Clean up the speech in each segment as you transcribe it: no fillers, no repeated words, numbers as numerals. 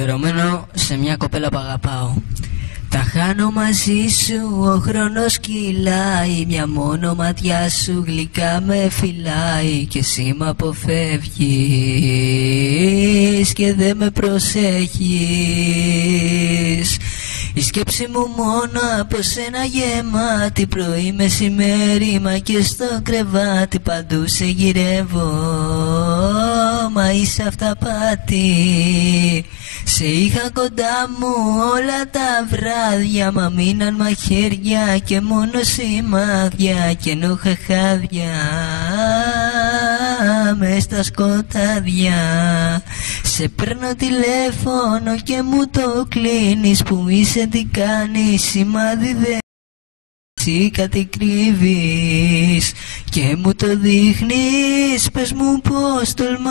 Αφιερωμένο σε μια κοπέλα που αγαπάω. Τα χάνω μαζί σου, ο χρόνος κυλάει, μια μόνο ματιά σου γλυκά με φυλάει και εσύ μ' αποφεύγεις και δεν με προσέχεις. Η σκέψη μου μόνο από σένα γεμάτη, πρωί μεσημέρι μα και στο κρεβάτι, παντού σε γυρεύω μα είσαι αυταπάτη. Σε είχα κοντά μου όλα τα βράδια, μα μείναν μαχαίρια και μόνο σημάδια και ενόχα χάδια μες στα σκοτάδια. Σε παίρνω τηλέφωνο και μου το κλείνεις, που είσαι τι κάνεις, σημάδι δεν εσύ κάτι κρύβεις και μου το δείχνεις. Πες μου πως τολμάς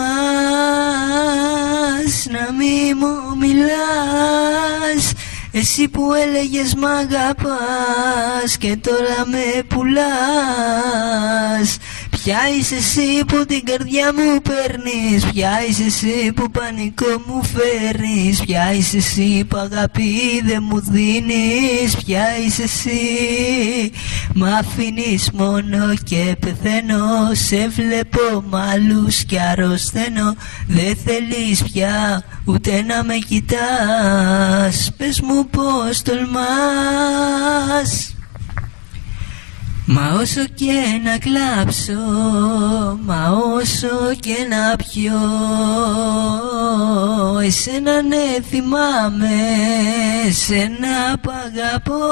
να μη μου μιλάς, εσύ που έλεγες μ' αγαπάς και τώρα με πουλάς. Ποια είσαι εσύ που την καρδιά μου παίρνεις, ποια είσαι εσύ που πανικό μου φέρνεις, ποια είσαι εσύ που αγάπη δεν μου δίνεις, ποια είσαι εσύ μ' αφήνεις μόνο και πεθαίνω. Σε βλέπω μ' άλλους κι αρρωσταίνω, δεν θέλεις πια ούτε να με κοιτάς. Πες μου πως τολμάς. Μα όσο και να κλάψω, μα όσο και να πιω, εσένα ναι θυμάμαι, εσένα που αγαπώ.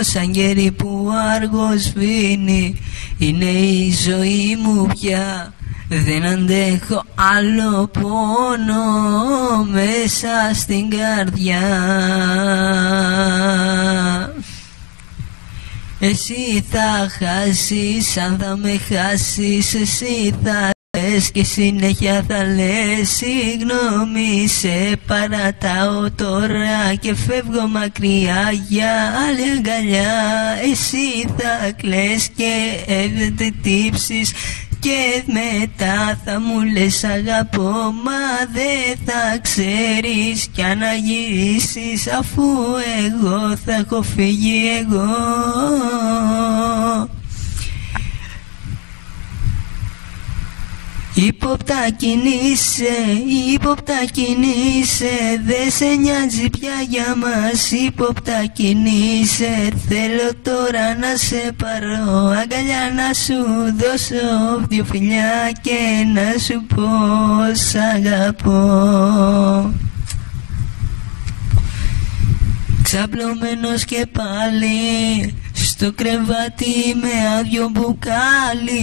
Σαν κερί που άργο σβήνει, είναι η ζωή μου πια. Δεν αντέχω άλλο πόνο μέσα στην καρδιά. Εσύ θα χάσεις αν θα με χάσεις, εσύ θα λες και συνέχεια θα λες συγγνώμη. Σε παρατάω τώρα και φεύγω μακριά για άλλη αγκαλιά. Εσύ θα κλαις και δεν τύψεις και μετά θα μου λες αγαπώ, μα δεν θα ξέρεις κι αν να γυρίσεις, αφού εγώ θα έχω φύγει εγώ. Ύποπτα κινείσαι, δε σε νοιάζει πια για μας. Ύποπτα κινείσαι, θέλω τώρα να σε πάρω αγκαλιά, να σου δώσω δυο φιλιά και να σου πω σ' αγαπώ. Ξαπλωμένος και πάλι στο κρεβάτι με άδειο μπουκάλι,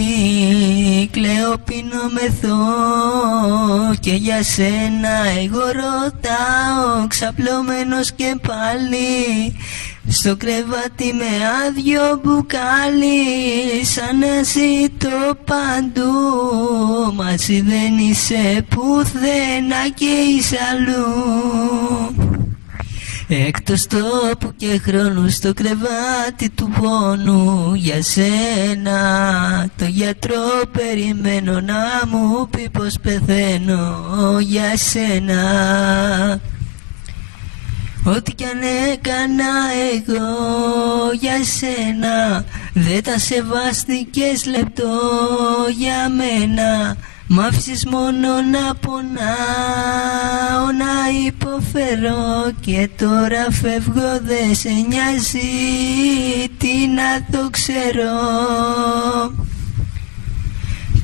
κλαίω, πίνω, μεθώ και για σένα εγώ ρωτάω. Ξαπλωμένος και πάλι στο κρεβάτι με άδειο μπουκάλι, σαν να ζητώ παντού, μα εσύ δεν είσαι πουθενά και είσαι αλλού. Εκτός τόπου και χρόνου στο κρεβάτι του πόνου, για σένα το γιατρό περιμένω να μου πει πως πεθαίνω για σένα. Ό,τι κι αν έκανα εγώ για σένα, δεν τα σεβάστηκες λεπτό για μένα. Μ' άφησες μόνο να πονάω, να υποφέρω και τώρα φεύγω, δεν σε νοιάζει, τι να το ξέρω.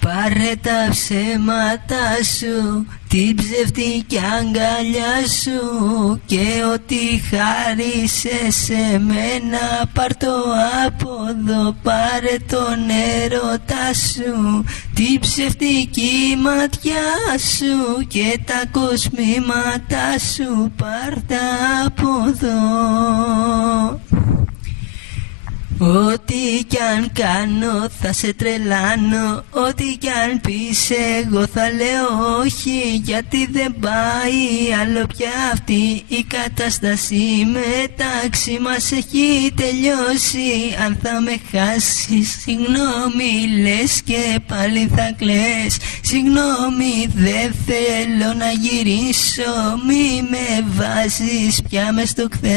Πάρε τα ψέματα σου, την ψεύτικη αγκαλιά σου και ό,τι χάρισες σε μένα πάρ' το από εδώ. Πάρε τον έρωτα σου, την ψεύτικη ματιά σου και τα κοσμήματά σου πάρ' τα από εδώ. Ό,τι κι αν κάνω θα σε τρελάνω, ό,τι κι αν πεις εγώ θα λέω όχι, γιατί δεν πάει άλλο πια αυτή η κατάσταση, μεταξύ μας έχει τελειώσει. Αν θα με χάσεις, συγγνώμη λες και πάλι θα κλαις, συγγνώμη δεν θέλω να γυρίσω, μη με βάζεις πια μες στο χθες.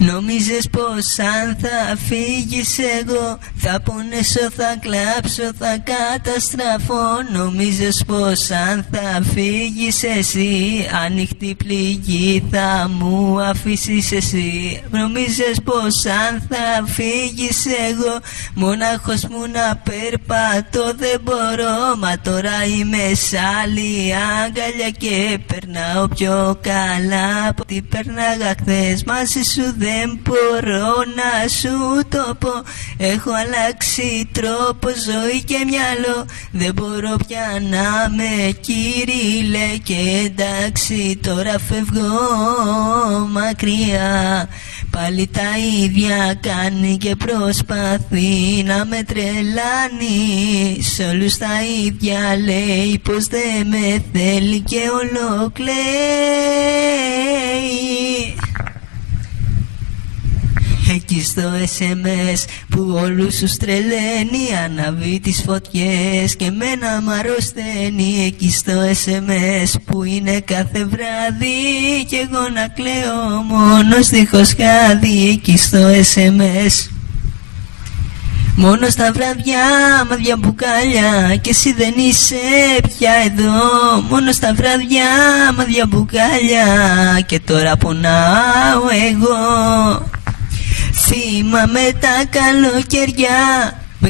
Νόμιζες πως αν θα φύγεις εγώ θα πονέσω, θα κλάψω, θα καταστραφώ. Νόμιζες πως αν θα φύγεις εσύ ανοιχτή πληγή θα μου αφήσεις εσύ. Νόμιζες πως αν θα φύγεις εγώ μονάχος μου να περπατώ δεν μπορώ, μα τώρα είμαι σ' άλλη αγκαλιά και περνάω πιο καλά από ό,τι πέρναγα χθες. Μαζί σου δεν μπορώ να σου το πω, έχω αλλάξει τρόπο ζωή και μυαλό, δεν μπορώ πια να με κυρίλε και εντάξει τώρα φεύγω μακριά. Πάλι τα ίδια κάνει και προσπαθεί να με τρελάνει, σ' όλους τα ίδια λέει πως δεν με θέλει και όλο κλαίει. Εκεί στο SMS που όλους τους τρελαίνει, αναβεί τις φωτιές και μένα μ' αρρωσταίνει. Εκεί στο SMS που είναι κάθε βράδυ κι εγώ να κλαίω μόνος δίχως χάδι. Εκεί στο SMS μόνο στα βράδια μαδιά μπουκάλια και εσύ δεν είσαι πια εδώ. Μόνο στα βράδια μαδιά μπουκάλια και τώρα πονάω εγώ. Θυμάμαι τα καλοκαιριά με